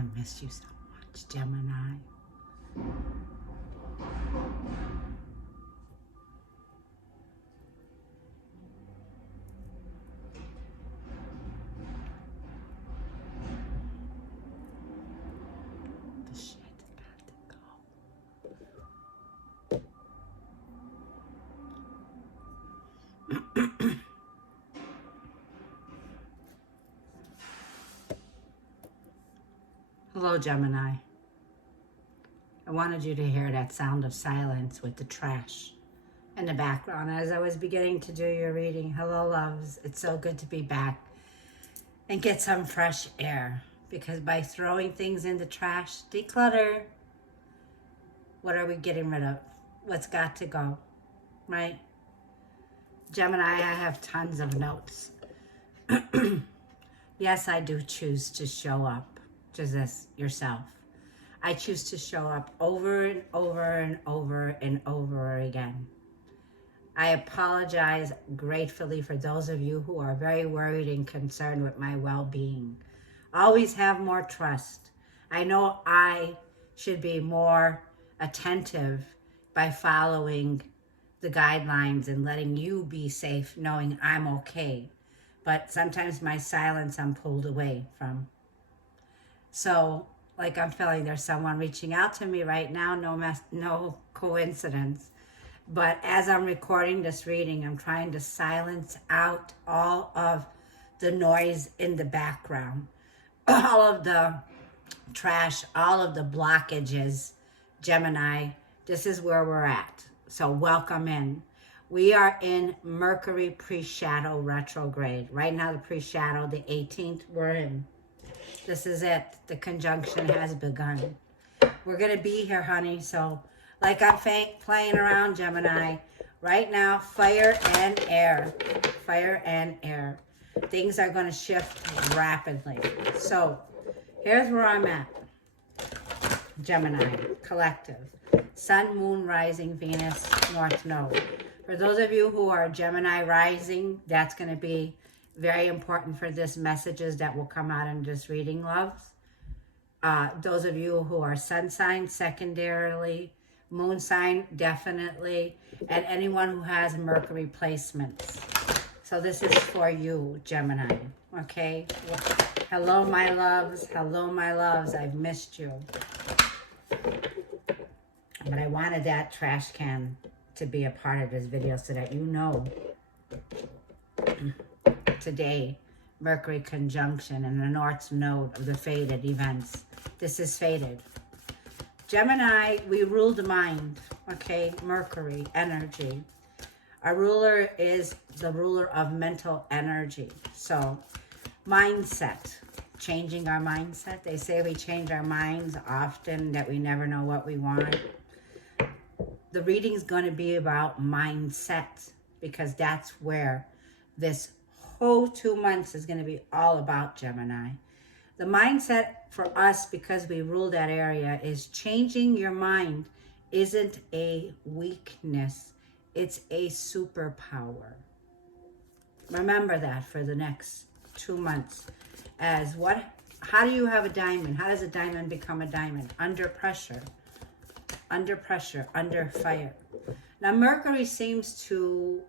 I miss you so much, Gemini. The shit got to go. Hello, Gemini. I wanted you to hear that sound of silence with the trash in the background as I was beginning to do your reading. Hello, loves. It's so good to be back and get some fresh air, because by throwing things in the trash, declutter. What are we getting rid of? What's got to go, right? Gemini, I have tons of notes. Yes, I do choose to show up. Just as yourself. I choose to show up over and over and over and over again. I apologize gratefully for those of you who are very worried and concerned with my well-being. Always have more trust. I know I should be more attentive by following the guidelines and letting you be safe, knowing I'm okay. But sometimes my silence I'm pulled away from. So, like, I'm feeling there's someone reaching out to me right now, no coincidence. But as I'm recording this reading, I'm trying to silence out all of the noise in the background, all of the trash, all of the blockages. Gemini, this is where we're at. So welcome in. We are in Mercury pre-shadow retrograde. Right now, the pre-shadow, the 18th, we're in. This is it. The conjunction has begun. We're going to be here, honey. So, like I'm playing around, Gemini. Right now, fire and air. Fire and air. Things are going to shift rapidly. So, here's where I'm at. Gemini, collective. Sun, Moon, Rising, Venus, North Node. For those of you who are Gemini rising, that's going to be very important for this messages that will come out in this reading, loves. Those of you who are sun sign, secondarily, moon sign, definitely, and anyone who has Mercury placements. So this is for you, Gemini, okay? Well, hello, my loves. Hello, my loves. I've missed you. But I wanted that trash can to be a part of this video so that you know today, Mercury conjunction and the North Node of the fated events. This is fated. Gemini, we rule the mind, okay? Mercury, energy. Our ruler is the ruler of mental energy. So, mindset, changing our mindset. They say we change our minds often, that we never know what we want. The reading is going to be about mindset, because that's where this whole 2 months is going to be all about, Gemini. The mindset for us, because we rule that area, is changing your mind isn't a weakness. It's a superpower. Remember that for the next 2 months. How do you have a diamond? How does a diamond become a diamond? Under pressure. Under pressure, under fire. Now, Mercury seems to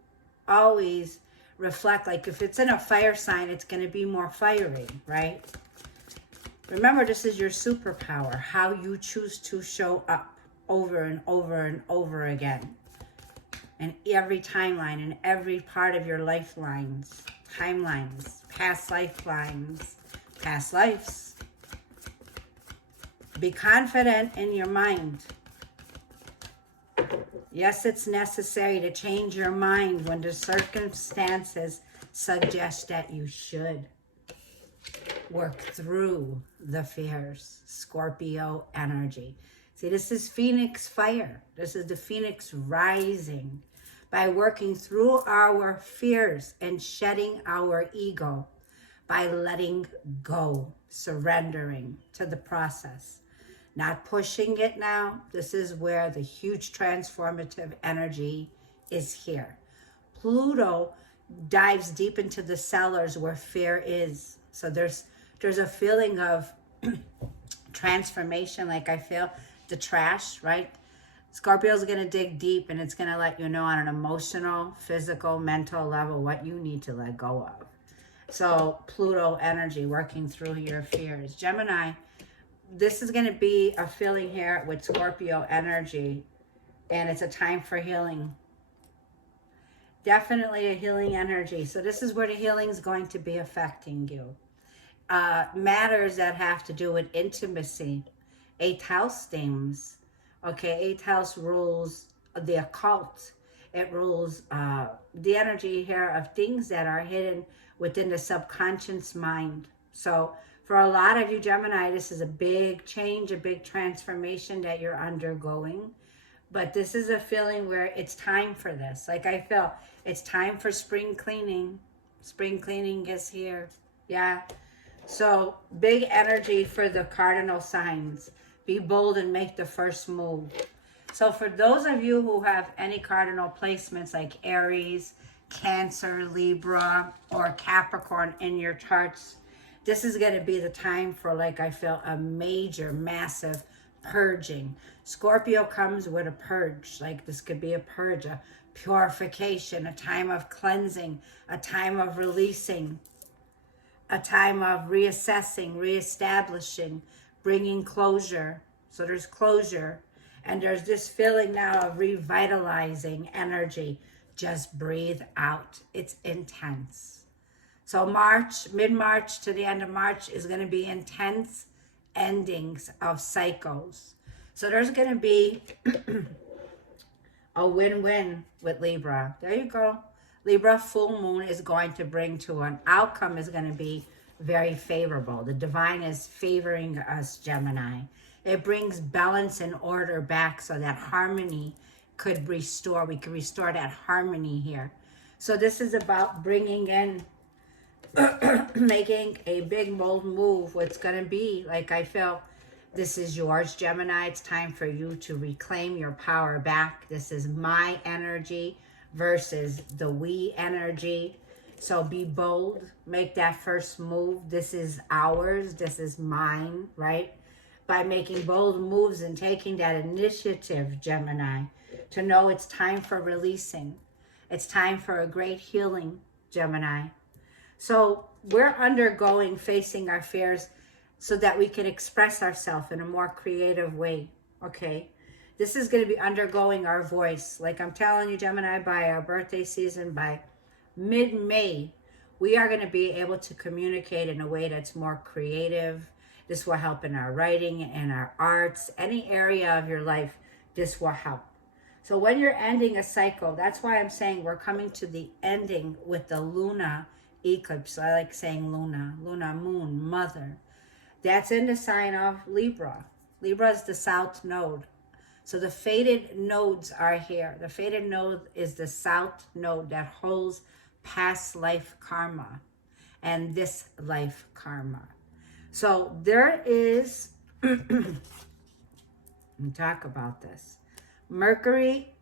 always reflect, like if it's in a fire sign, it's going to be more fiery, right? Remember, this is your superpower, how you choose to show up over and over and over again. And every timeline, and every part of your lifelines, timelines, past lifelines, past lives. Be confident in your mind. Yes, it's necessary to change your mind when the circumstances suggest that you should. Work through the fears. Scorpio energy. See, this is Phoenix fire. This is the Phoenix rising. By working through our fears and shedding our ego. By letting go. Surrendering to the process. Not pushing it now. This is where the huge transformative energy is here. Pluto dives deep into the cellars where fear is. So there's a feeling of transformation, like I feel the trash, right? Scorpio's going to dig deep, and it's going to let you know on an emotional, physical, mental level what you need to let go of. So Pluto energy working through your fears. Gemini, this is going to be a feeling here with Scorpio energy, and it's a time for healing. Definitely a healing energy. So this is where the healing is going to be affecting you. Matters that have to do with intimacy. 8th house themes. Okay, 8th house rules the occult. It rules the energy here of things that are hidden within the subconscious mind. So for a lot of you Gemini, this is a big change, a big transformation that you're undergoing. But this is a feeling where it's time for this. Like I feel it's time for spring cleaning. Spring cleaning is here. Yeah. So big energy for the cardinal signs. Be bold and make the first move. So for those of you who have any cardinal placements like Aries, Cancer, Libra, or Capricorn in your charts, this is going to be the time for, like I feel, a major, massive purging. Scorpio comes with a purge. Like this could be a purge, a purification, a time of cleansing, a time of releasing, a time of reassessing, reestablishing, bringing closure. So there's closure, and there's this feeling now of revitalizing energy. Just breathe out. It's intense. So March, mid-March to the end of March is going to be intense endings of cycles. So there's going to be a win-win with Libra. There you go. Libra full moon is going to bring to an outcome is going to be very favorable. The divine is favoring us, Gemini. It brings balance and order back so that harmony could restore. We could restore that harmony here. So this is about bringing in, making a big, bold move. What's going to be, like I feel, this is yours, Gemini. It's time for you to reclaim your power back. This is my energy versus the we energy. So be bold, make that first move. This is ours, this is mine, right? By making bold moves and taking that initiative, Gemini, to know it's time for releasing. It's time for a great healing, Gemini. So we're undergoing, facing our fears so that we can express ourselves in a more creative way, okay? This is going to be undergoing our voice. Like I'm telling you, Gemini, by our birthday season, by mid-May, we are going to be able to communicate in a way that's more creative. This will help in our writing and our arts, any area of your life, this will help. So when you're ending a cycle, that's why I'm saying we're coming to the ending with the Luna eclipse. I like saying Luna, moon, mother. That's in the sign of Libra. Libra is the south node. So the fated nodes are here. The fated node is the south node that holds past life karma and this life karma. So there is, let me talk about this. Mercury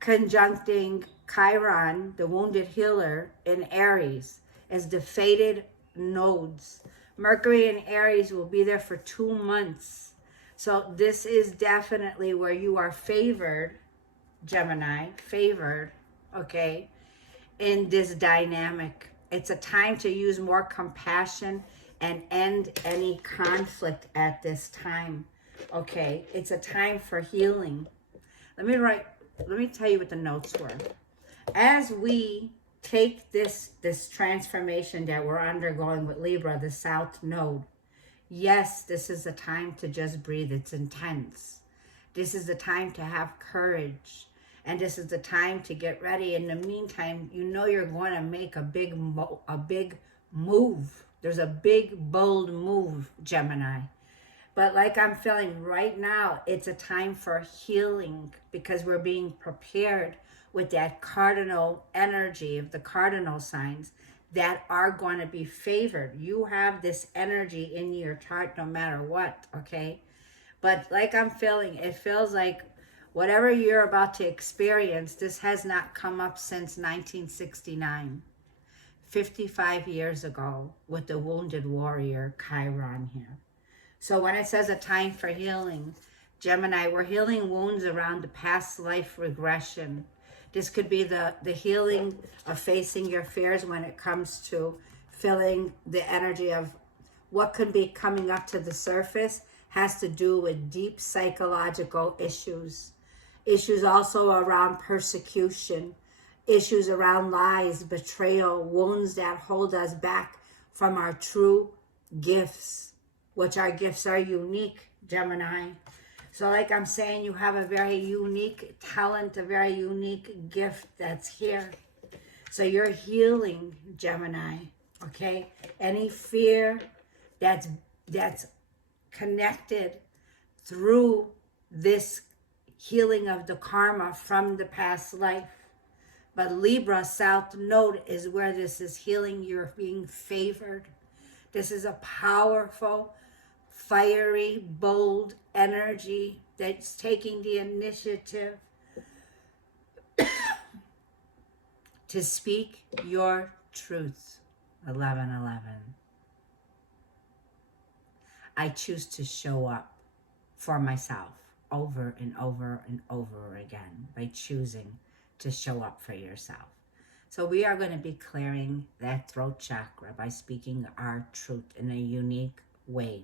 conjuncting Chiron, the wounded healer, in Aries, is the fated nodes. Mercury in Aries will be there for 2 months. So this is definitely where you are favored, Gemini, favored, okay, in this dynamic. It's a time to use more compassion and end any conflict at this time, okay? It's a time for healing. Let me tell you what the notes were. As we take this transformation that we're undergoing with Libra, the south node, yes, this is the time to just breathe. It's intense. This is the time to have courage. And this is the time to get ready. In the meantime, you know you're going to make a big move. There's a big, bold move, Gemini. But like I'm feeling right now, it's a time for healing because we're being prepared with that cardinal energy of the cardinal signs that are going to be favored. You have this energy in your chart no matter what, okay? But like I'm feeling, it feels like whatever you're about to experience, this has not come up since 1969, 55 years ago with the wounded warrior Chiron here. So when it says a time for healing, Gemini, we're healing wounds around the past life regression. This could be the healing of facing your fears when it comes to feeling the energy of what could be coming up to the surface has to do with deep psychological issues. Issues also around persecution, issues around lies, betrayal, wounds that hold us back from our true gifts, which our gifts are unique, Gemini. So like I'm saying, you have a very unique talent, a very unique gift that's here. So you're healing, Gemini, okay? Any fear that's connected through this healing of the karma from the past life. But Libra, South Node is where this is healing. You're being favored. This is a powerful, fiery, bold energy that's taking the initiative to speak your truth. 11:11. I choose to show up for myself over and over and over again by choosing to show up for yourself. So we are going to be clearing that throat chakra by speaking our truth in a unique way.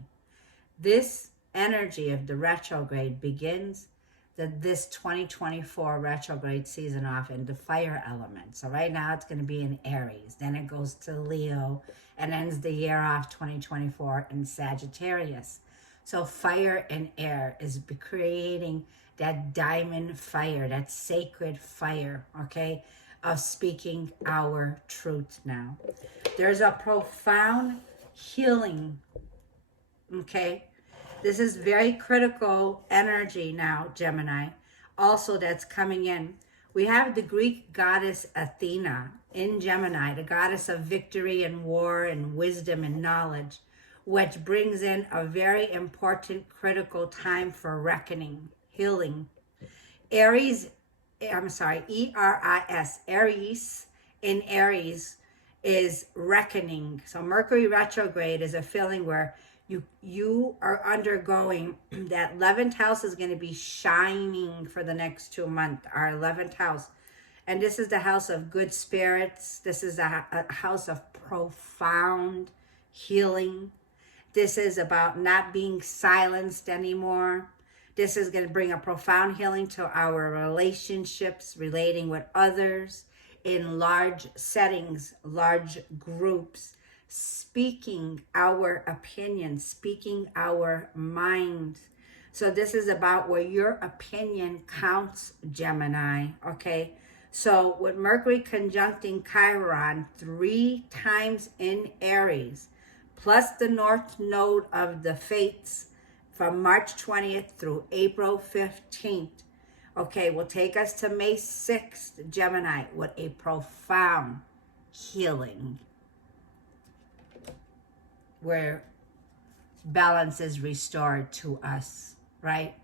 This energy of the retrograde begins this 2024 retrograde season off in the fire element. So right now it's going to be in Aries. Then it goes to Leo and ends the year off 2024 in Sagittarius. So fire and air is creating that diamond fire, that sacred fire, okay, of speaking our truth now. There's a profound healing, okay? This is very critical energy now, Gemini, also that's coming in. We have the Greek goddess Athena in Gemini, the goddess of victory and war and wisdom and knowledge, which brings in a very important, critical time for reckoning, healing. Eris, Aries in Aries is reckoning. So Mercury retrograde is a feeling where you are undergoing, that 11th house is going to be shining for the next 2 months, our 11th house. And this is the house of good spirits. This is a house of profound healing. This is about not being silenced anymore. This is going to bring a profound healing to our relationships, relating with others in large settings, large groups, speaking our opinion, speaking our mind. So this is about where your opinion counts, Gemini, okay? So with Mercury conjuncting Chiron 3 times in Aries, plus the North Node of the Fates from March 20th through April 15th, okay, will take us to May 6th, Gemini, with a profound healing where balance is restored to us, right?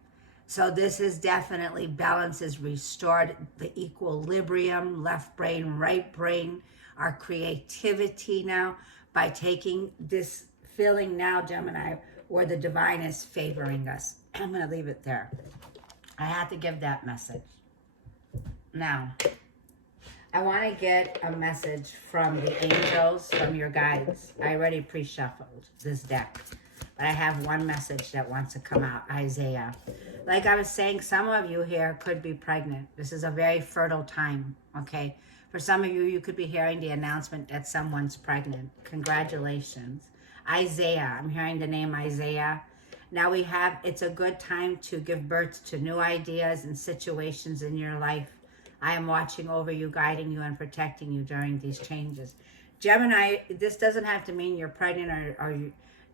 So this is definitely balance is restored, the equilibrium, left brain, right brain, our creativity now, by taking this feeling now, Gemini, where the divine is favoring us. I'm going to leave it there. I had to give that message. Now, I want to get a message from the angels, from your guides. I already pre-shuffled this deck, but I have one message that wants to come out, Isaiah. Like I was saying, some of you here could be pregnant. This is a very fertile time, okay? For some of you, you could be hearing the announcement that someone's pregnant. Congratulations. Isaiah, I'm hearing the name Isaiah. Now we have, it's a good time to give birth to new ideas and situations in your life. I am watching over you, guiding you, and protecting you during these changes. Gemini, this doesn't have to mean you're pregnant or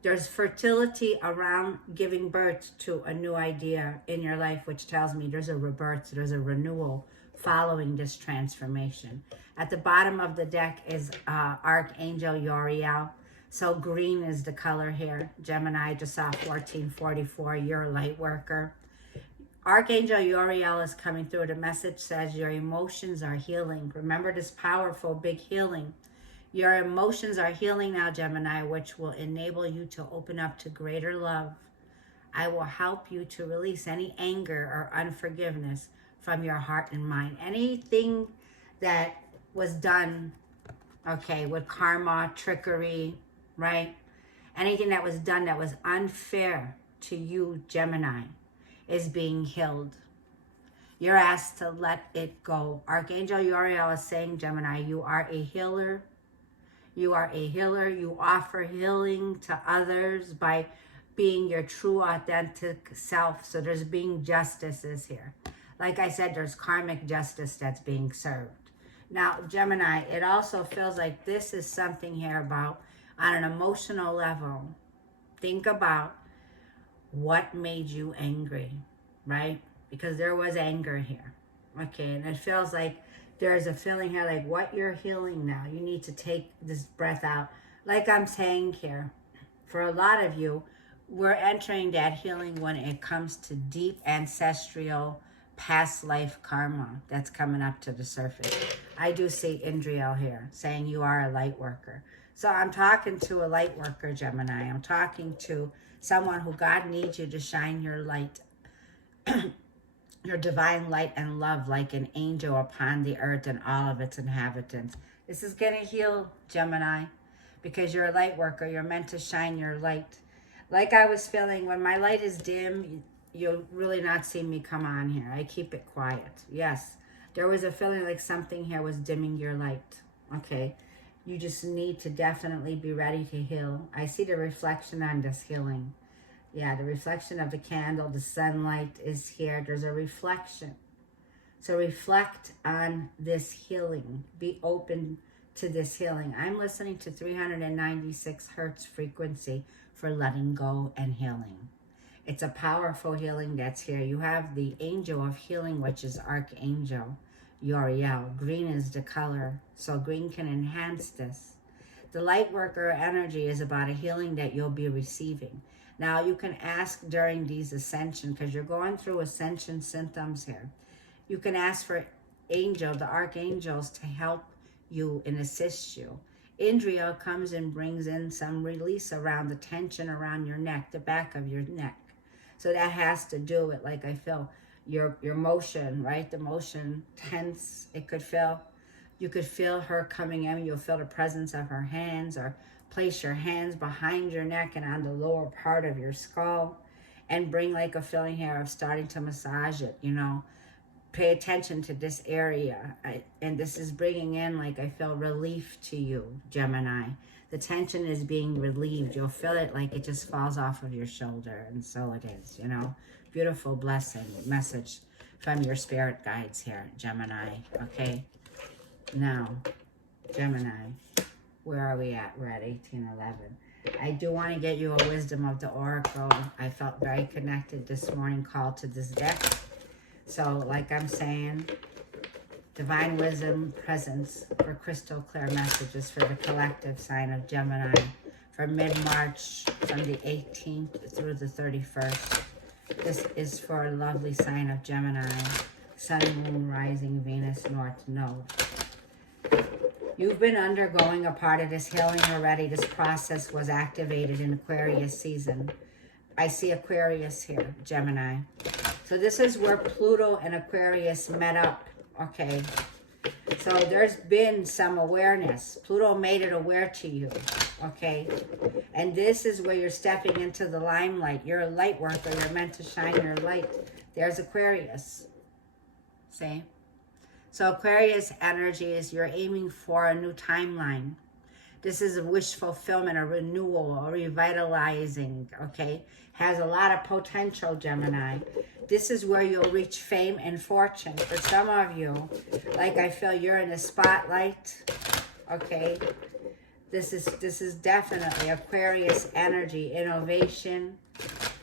there's fertility around giving birth to a new idea in your life, which tells me there's a rebirth, there's a renewal following this transformation. At the bottom of the deck is Archangel Uriel. So green is the color here. Gemini, just saw 1444, you're a light worker. Archangel Uriel is coming through. The message says your emotions are healing. Remember this powerful, big healing. Your emotions are healing now, Gemini, which will enable you to open up to greater love. I will help you to release any anger or unforgiveness from your heart and mind. Anything that was done, okay, with karma, trickery, right? Anything that was done that was unfair to you, Gemini, is being healed. You're asked to let it go. Archangel Uriel is saying, Gemini, you are a healer. You are a healer. You offer healing to others by being your true, authentic self. So there's being justices here. Like I said, there's karmic justice that's being served. Now, Gemini, it also feels like this is something here about, on an emotional level, think about what made you angry, right? Because there was anger here. Okay, and it feels like there's a feeling here like what you're healing now. You need to take this breath out. Like I'm saying here, for a lot of you, we're entering that healing when it comes to deep ancestral past life karma that's coming up to the surface. I do see Indriel here saying you are a light worker. So I'm talking to a light worker, Gemini. I'm talking to someone who God needs you to shine your light, your divine light and love like an angel upon the earth and all of its inhabitants. This is going to heal, Gemini, because you're a light worker. You're meant to shine your light. Like I was feeling, when my light is dim, you'll really not see me come on here. I keep it quiet. Yes, there was a feeling like something here was dimming your light. Okay, you just need to definitely be ready to heal. I see the reflection on this healing. Yeah, the reflection of the candle, the sunlight is here. There's a reflection. So reflect on this healing. Be open to this healing. I'm listening to 396 hertz frequency for letting go and healing. It's a powerful healing that's here. You have the angel of healing, which is Archangel Uriel. Green is the color, so green can enhance this. The light worker energy is about a healing that you'll be receiving. Now, you can ask during these ascension, because you're going through ascension symptoms here. You can ask for the archangels to help you and assist you. Indriel comes and brings in some release around the tension around your neck, the back of your neck. So that has to do with, like I feel, your motion, right? The motion tense. You could feel her coming in. You'll feel the presence of her hands, or place your hands behind your neck and on the lower part of your skull, and bring like a feeling here of starting to massage it, you know. Pay attention to this area. And this is bringing in, like I feel, relief to you, Gemini. The tension is being relieved. You'll feel it like it just falls off of your shoulder. And so it is, you know. Beautiful blessing, message from your spirit guides here, Gemini. Okay. Now, Gemini. Where are we at? We're at 1811. I do want to get you a wisdom of the oracle. I felt very connected this morning, called to this deck. So, like I'm saying, divine wisdom presence for crystal clear messages for the collective sign of Gemini for mid-March, from the 18th through the 31st. This is for a lovely sign of Gemini, Sun, Moon, Rising, Venus, North Node. You've been undergoing a part of this healing already. This process was activated in Aquarius season. I see Aquarius here, Gemini. So this is where Pluto and Aquarius met up, okay? So there's been some awareness. Pluto made it aware to you, okay? And this is where you're stepping into the limelight. You're a light worker. You're meant to shine your light. There's Aquarius, see? So Aquarius energy is you're aiming for a new timeline. This is a wish fulfillment, a renewal, a revitalizing, okay? Has a lot of potential, Gemini. This is where you'll reach fame and fortune. For some of you, like I feel you're in the spotlight, okay? This is definitely Aquarius energy, innovation,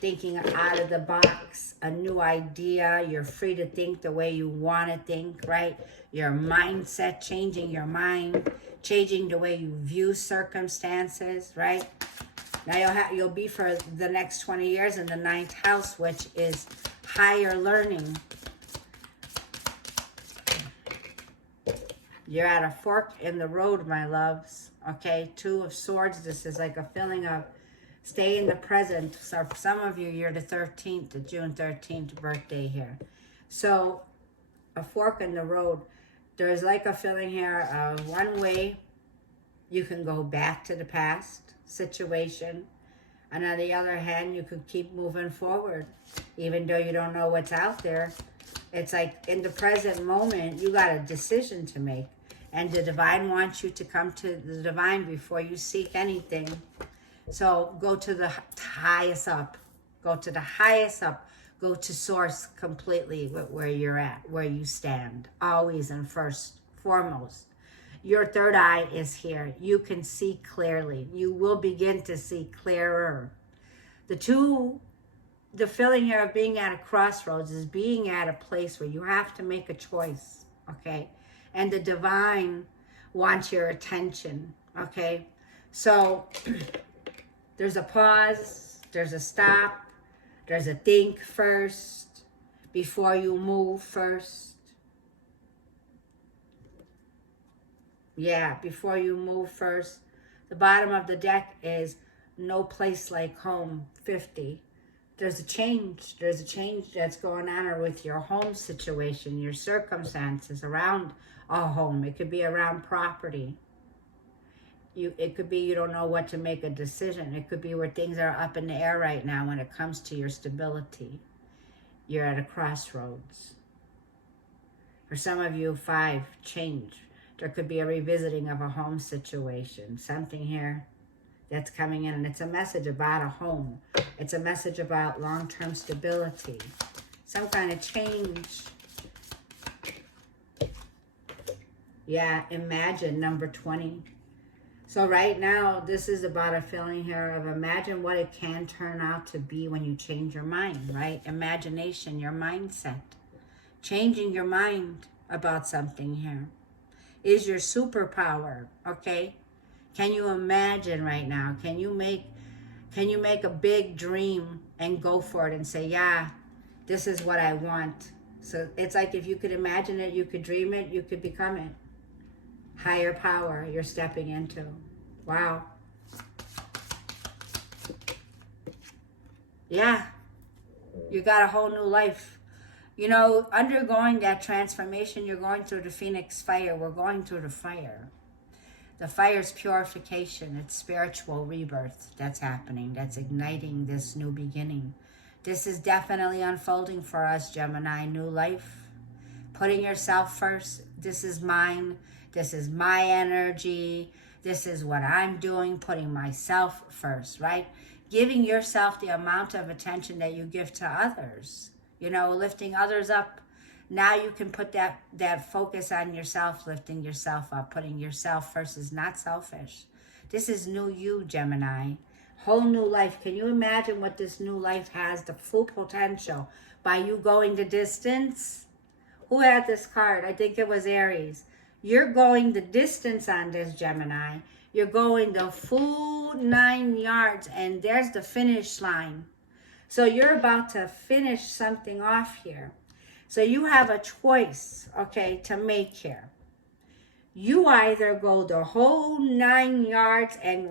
thinking out of the box, a new idea. You're free to think the way you want to think, right? Your mindset, changing your mind, changing the way you view circumstances, right? Now you'll be for the next 20 years in the 9th house, which is higher learning. You're at a fork in the road, my loves, Okay, Two of Swords. This is like a feeling of stay in the present. So for some of you, you're the 13th, the June 13th birthday here. So a fork in the road. There's like a feeling here of one way you can go back to the past situation. And on the other hand, you could keep moving forward. Even though you don't know what's out there. It's like in the present moment, you got a decision to make. And the divine wants you to come to the divine before you seek anything. So go to the highest up. Go to the highest up. Go to source completely where you're at, where you stand. Always and foremost. Your third eye is here. You can see clearly. You will begin to see clearer. The feeling here of being at a crossroads is being at a place where you have to make a choice, okay? And the divine wants your attention, okay? So there's a pause, there's a stop, there's a think first before you move first. Yeah, before you move first. The bottom of the deck is no place like home, 50. There's a change that's going on with your home situation, your circumstances around a home. It could be around property. It could be you don't know what to make a decision. It could be where things are up in the air right now when it comes to your stability. You're at a crossroads. For some of you, 5, change. There could be a revisiting of a home situation. Something here that's coming in, and it's a message about a home. It's a message about long-term stability. Some kind of change. Yeah, imagine, number 20. So right now, this is about a feeling here of imagine what it can turn out to be when you change your mind, right? Imagination, your mindset. Changing your mind about something here is your superpower, okay? Can you imagine right now? Can you make a big dream and go for it and say, yeah, this is what I want? So it's like if you could imagine it, you could dream it, you could become it. Higher power you're stepping into. Wow. Yeah. You got a whole new life. You know, undergoing that transformation, you're going through the Phoenix fire. We're going through the fire. The fire's purification. It's spiritual rebirth that's happening. That's igniting this new beginning. This is definitely unfolding for us, Gemini. New life. Putting yourself first. This is mine. This is my energy. This is what I'm doing. Putting myself first, right? Giving yourself the amount of attention that you give to others. You know, lifting others up. Now you can put that focus on yourself, lifting yourself up. Putting yourself first is not selfish. This is new you, Gemini. Whole new life. Can you imagine what this new life has? The full potential by you going the distance. Who had this card? I think it was Aries. You're going the distance on this, Gemini. You're going the full 9 yards, and there's the finish line. So you're about to finish something off here. So you have a choice, okay, to make here. You either go the whole 9 yards and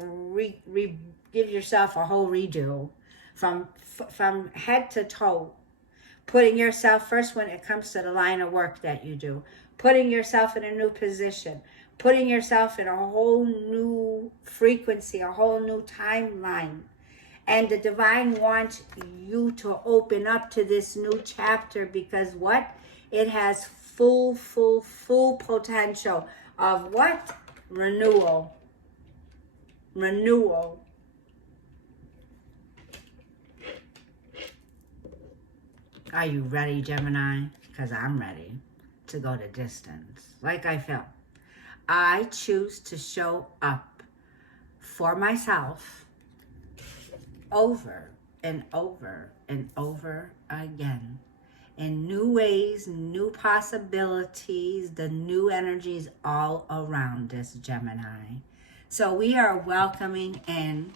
give yourself a whole redo from head to toe, putting yourself first when it comes to the line of work that you do, putting yourself in a new position, putting yourself in a whole new frequency, a whole new timeline. And the divine wants you to open up to this new chapter because what? It has full potential of what? Renewal. Renewal. Are you ready, Gemini? Because I'm ready to go the distance. Like I felt. I choose to show up for myself over and over and over again. In new ways, new possibilities, the new energies all around us, Gemini. So we are welcoming in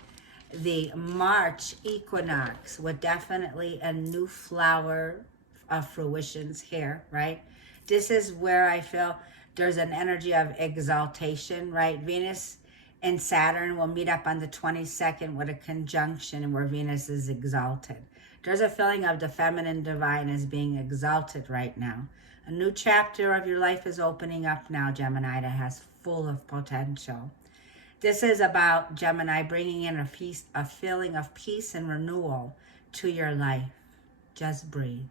the March equinox with definitely a new flower of fruitions here, right? This is where I feel there's an energy of exaltation, right? Venus and Saturn will meet up on the 22nd with a conjunction where Venus is exalted. There's a feeling of the feminine divine is being exalted right now. A new chapter of your life is opening up now, Gemini, that has full of potential. This is about, Gemini, bringing in a feeling of peace and renewal to your life. Just breathe.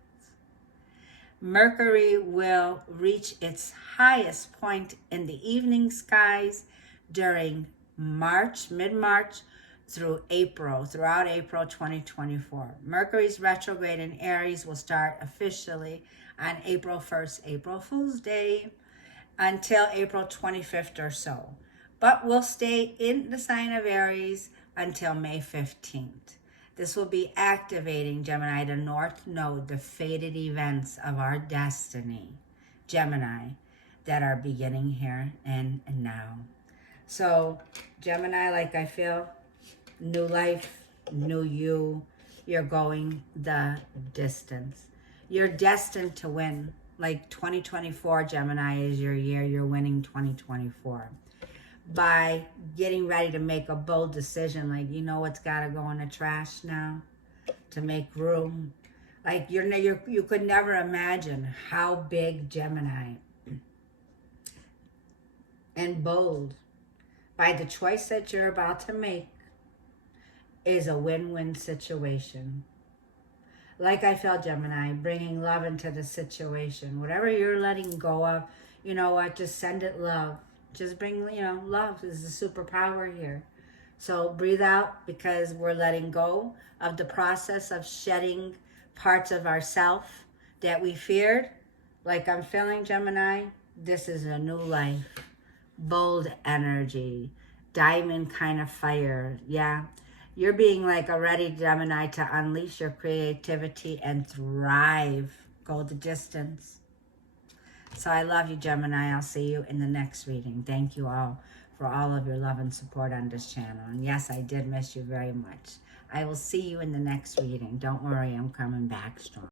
Mercury will reach its highest point in the evening skies during March, mid-March, throughout April 2024. Mercury's retrograde in Aries will start officially on April 1st, April Fool's Day, until April 25th or so. But we'll stay in the sign of Aries until May 15th. This will be activating, Gemini, the North Node, the fated events of our destiny, Gemini, that are beginning here and now. So, Gemini, like I feel, new life, new you, you're going the distance. You're destined to win. Like 2024, Gemini, is your year. You're winning 2024. By getting ready to make a bold decision, like, you know what's got to go in the trash now to make room. Like, you could never imagine how big, Gemini, and bold, by the choice that you're about to make, is a win-win situation. Like I felt, Gemini, bringing love into the situation. Whatever you're letting go of, you know what, just send it love. Just bring, love is the superpower here. So breathe out, because we're letting go of the process of shedding parts of ourself that we feared. Like I'm feeling, Gemini, this is a new life. Bold energy, diamond kind of fire. Yeah, you're being like a ready Gemini to unleash your creativity and thrive. Go the distance. So I love you, Gemini. I'll see you in the next reading. Thank you all for all of your love and support on this channel. And yes, I did miss you very much. I will see you in the next reading. Don't worry, I'm coming back strong.